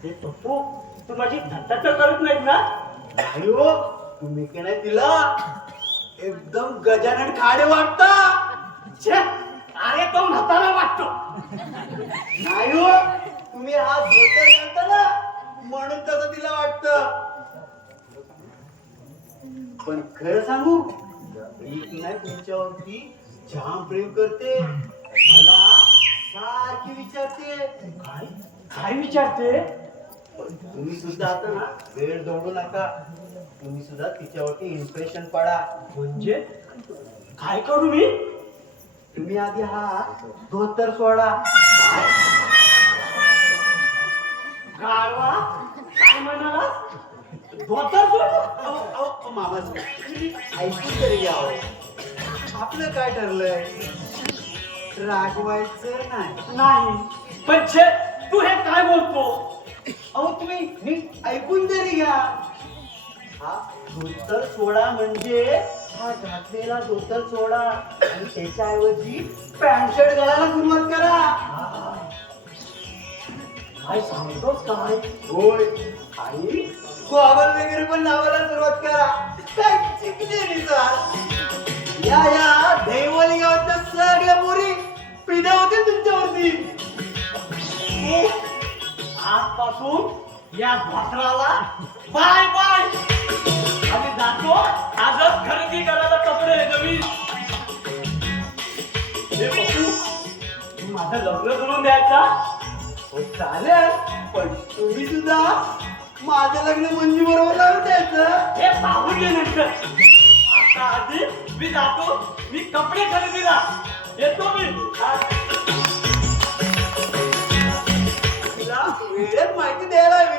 ते पप्पू तू माझी धंदाच करत नाहीस ना? नाही हो, तुम्ही की नाही तिला एकदम गजानन खाडे वाटता. छे, अरे तो म्हातारा वाटतो. नाही हो, तुम्ही हा धोतर घालता ना म्हणून तसं तिला वाटतं. पण खरं सांगू, मी की नाही तुमच्यावरती जाम प्रेम करते. मला सारखी विचारते काय काय विचारते? तुम्ही सुद्धा आता ना वेळ दौडू नका. तुम्ही सुद्धा तिच्यावरती इम्प्रेशन पडा. म्हणजे काय करू मी? तुम्ही आधी हा धोतर सोडा. गारवा काय म्हणाला? धोतर सोड. मामा ऐकून तरी घ्यावं. आपलं काय ठरलंय? रागवायचं नाही. नाही पण छे, तू हे काय बोलतो? अहो तुम्ही नीट ऐकून तरी घ्या. हा धोतर सोडा म्हणजे हा घातलेला धोतर सोडा आणि त्याच्याऐवजी पॅन्ट शर्ट घालायला सुरुवात करा. काय सांगतोस काय? होय, आणि गॉगल वगैरे पण लावायला सुरुवात करा. काय चिकले या दैवली गावातल्या सगळ्या पोरी पिढ्या होतील तुमच्यावरती. आजपासून या धोतराला बाय बाय. आम्ही जातो आजच खरेदी करायला कपडे नवीन. हे पप्पू, तू माझं लग्न करून द्यायचा? हो चालेल, पण तुम्ही सुद्धा माझं लग्न मंजू बरोबर लावून द्यायचं. हे पाहून घे नंतर. आता आधी मी जातो, मी कपडे खरेदीला येतो मी. तिला वेळेत माहिती द्यायला हवी.